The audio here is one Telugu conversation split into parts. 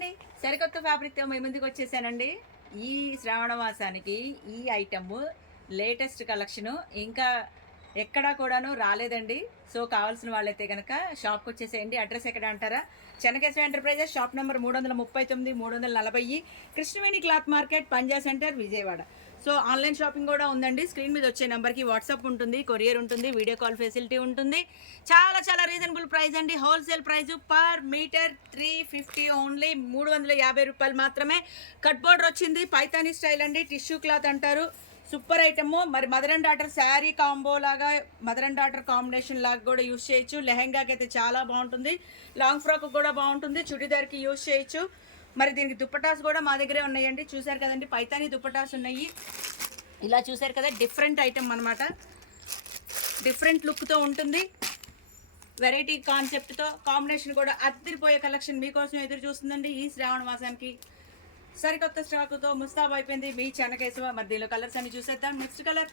అండి. సరికొత్త ఫ్యాబ్రిక్‌తో మీ ముందుకొచ్చేసానండి. ఈ శ్రావణ మాసానికి ఈ ఐటెము లేటెస్ట్ కలెక్షను ఇంకా ఎక్కడా కూడాను రాలేదండి. సో, కావాల్సిన వాళ్ళైతే గనక షాప్‌కొచ్చేసేయండి. అడ్రెస్ ఎక్కడ అంటారా? Chennakesava enterprises shop number 339, 340 Krishnaveni cloth market, Panja centre, Vijayawada. So, online shopping గూడా ఉందండి. స్క్రీన్ మీద వచ్చే నంబర్‌కి వాట్సాప్ ఉంటుంది, కొరియర్ ఉంటుంది, వీడియో కాల్ ఫెసిలిటీ ఉంటుంది. చాలా రీజనబుల్ ప్రైస్ అండి. Wholesale price per metre 350 only రూ. 350 మాత్రమే. కట్ బోర్డర్ వచ్చింది. పైతానీ స్టైల్ అండి. టిష్యూ క్లాత్ అంటారు. Super item. మరి mother and daughter sari combo లాగా, మదర్ అండ్ డాటర్ కాంబినేషన్ లాగా కూడా యూస్ చేయొచ్చు. లెహెంగాకి అయితే చాలా బాగుంటుంది. లాంగ్ ఫ్రాక్ కూడా బాగుంటుంది. చుడిదార్కి యూస్ చేయొచ్చు. మరి దీనికి దుప్పటాస్ కూడా మా దగ్గరే ఉన్నాయండి. చూసారు కదండి, పైతానీ దుప్పటాస్ ఉన్నాయి. ఇలా చూసారు కదా, డిఫరెంట్ ఐటమ్ అనమాట. డిఫరెంట్ లుక్తో ఉంటుంది. వెరైటీ కాన్సెప్ట్తో కాంబినేషన్ కూడా అద్దరిపోయే కలెక్షన్ మీకోసం ఎదురు చూస్తుందండి. ఈ శ్రావణ మాసానికి సరికొత్త స్టాకుతో ముస్తాబ్ అయిపోయింది మీ చెన్నకేశవ. మరి దీనిలో కలర్స్ అన్ని చూసేద్దాం. నెక్స్ట్ కలర్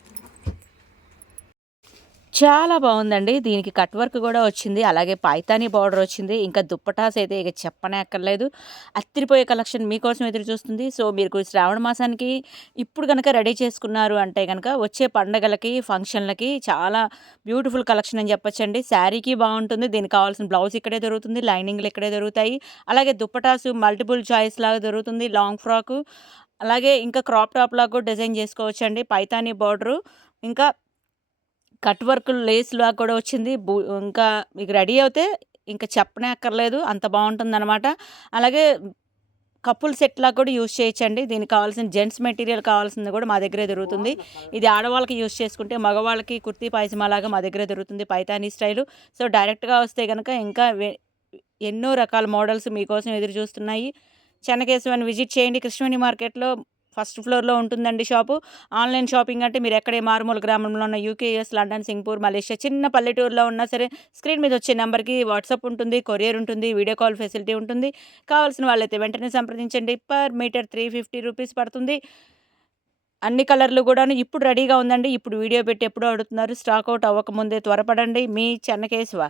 చాలా బాగుందండి. దీనికి కట్ వర్క్ కూడా వచ్చింది. అలాగే పైతానీ బార్డర్ వచ్చింది. ఇంకా దుప్పటాస్ అయితే ఇక చెప్పనే అక్కర్లేదు. అత్తిరిపోయే కలెక్షన్ మీకోసం ఎదురు చూస్తుంది. సో, మీరు శ్రావణ మాసానికి ఇప్పుడు గనక రెడీ చేసుకున్నారు అంటే గనక వచ్చే పండగలకి, ఫంక్షన్‌లకి చాలా బ్యూటిఫుల్ కలెక్షన్ అని చెప్పొచ్చండి. శారీకి బాగుంటుంది. దీనికి కావాల్సిన బ్లౌజ్ ఇక్కడే దొరుకుతుంది. లైనింగ్‌లు ఇక్కడే దొరుకుతాయి. అలాగే దుప్పటాసు మల్టిపుల్ చాయిస్ లాగా దొరుకుతుంది. లాంగ్ ఫ్రాకు, అలాగే ఇంకా క్రాప్ టాప్ లాగా కూడా డిజైన్ చేసుకోవచ్చండి. పైతానీ బార్డరు, ఇంకా కట్ వర్క్ లేస్‌లా కూడా వచ్చింది. ఇంకా మీకు రెడీ అవుతే ఇంక చెప్పనే అక్కర్లేదు. అంత బావుంటుందనమాట. అలాగే కపుల్ సెట్‌లా కూడా యూజ్ చేయొచ్చండి. దీనికి కావాల్సిన జెంట్స్ మెటీరియల్ కావాల్సింది కూడా మా దగ్గరే దొరుకుతుంది. ఇది ఆడవాళ్ళకి యూజ్ చేసుకుంటే, మగవాళ్ళకి కుర్తీ పైజామాలాగా మా దగ్గరే దొరుకుతుంది పైతానీ స్టైలు. సో, డైరెక్ట్‌గా వస్తే గనక ఇంకా ఎన్నో రకాల మోడల్స్ మీకోసం ఎదురు చూస్తున్నాయి. చెన్నకేశవని విజిట్ చేయండి. కృష్ణవేణి మార్కెట్‌లో ఫస్ట్ ఫ్లోర్‌లో ఉంటుందండి షాపు. ఆన్‌లైన్ షాపింగ్ అంటే మీరు ఎక్కడే మారుమూల గ్రామంలో ఉన్న UK, US, London, Singapore, Malaysia చిన్న పల్లెటూరులో ఉన్నా సరే స్క్రీన్ మీద వచ్చే నంబర్‌కి వాట్సాప్ ఉంటుంది, కొరియర్ ఉంటుంది, వీడియో కాల్ ఫెసిలిటీ ఉంటుంది. కావాల్సిన వాళ్ళైతే వెంటనే సంప్రదించండి. పర్ మీటర్ రూ. 350 పడుతుంది. అన్ని కలర్‌లు గూడాను ఇప్పుడు రెడీగా ఉందండి. ఇప్పుడు వీడియో పెట్టి ఎప్పుడో అడుగుతున్నారు. స్టాక్ ఔట్ అవ్వకముందే త్వరపడండి. మీ చెన్నకేశవ.